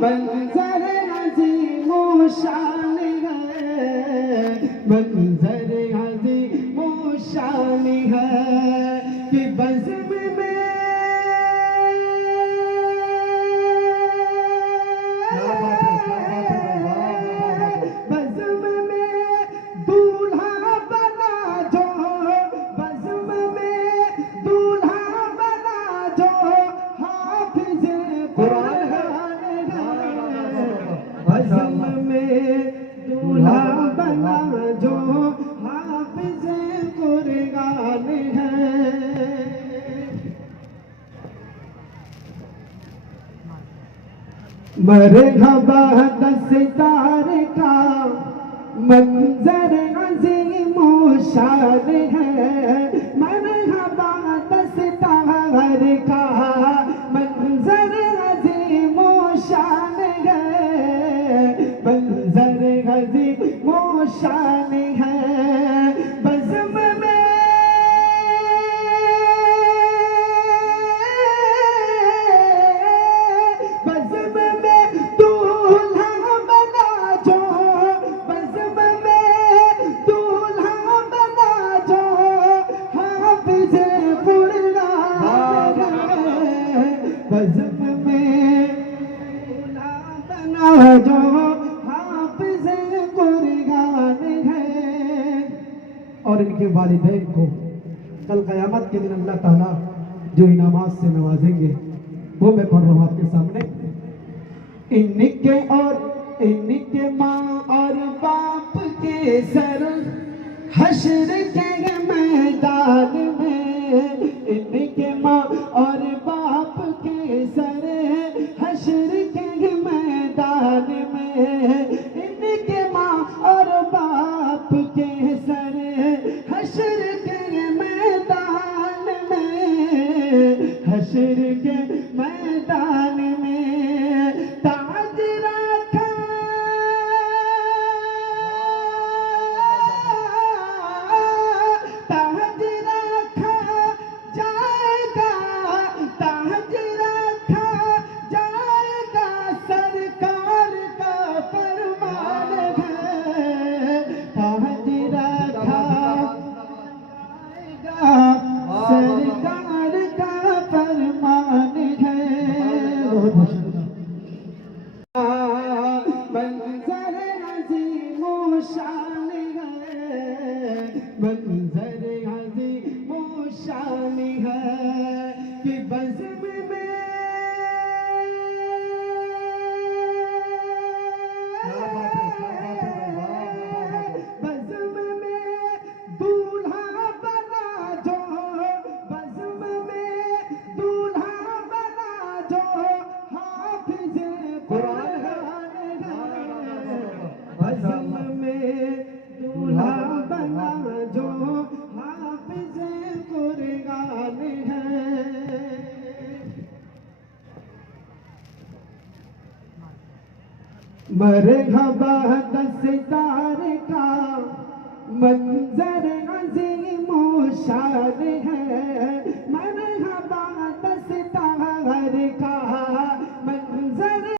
मंजर अजीमो शान है, मंजर अजीमो शान है कि बज़्म में मरहबा दस्तार का मंजर अज़ीमो शान है, मरहबा दस्तार का मंजर अज़ीमो शान है, मंजर अज़ीमो शान है। बज़्म में बज़्म में दूल्हा बना जो हाफ़िज़ कुरआन है। और इनके वालिदैन को कल क़यामत के दिन अल्लाह ताला जो इनामात से नवाजेंगे वो मैं पढ़ रहा हूँ आपके सामने। इनके माँ और बाप के सर हश्र के मैदान में, इनके माँ और बाप के सर हश्र के मैदान में, इनके माँ और बाप के सर हश्र के मैदान में, हश्र के मैदान में ताज रखा जाएगा, ताज रखा जाएगा, सरकार का फरमान है, ताज रखा जाएगा, सरकार का फरमान है। बहुत मंजर अज़ीमो शान है, मंजर अज़ीमो शान है कि बज़्म में बज़्म में दूल्हा बना जो, बज़्म में दूल्हा बना जो हाफ़िज़ कुरआन है, बज़्म में दूल्हा बना जो हाफ़िज़ कुरआन है। मरहबा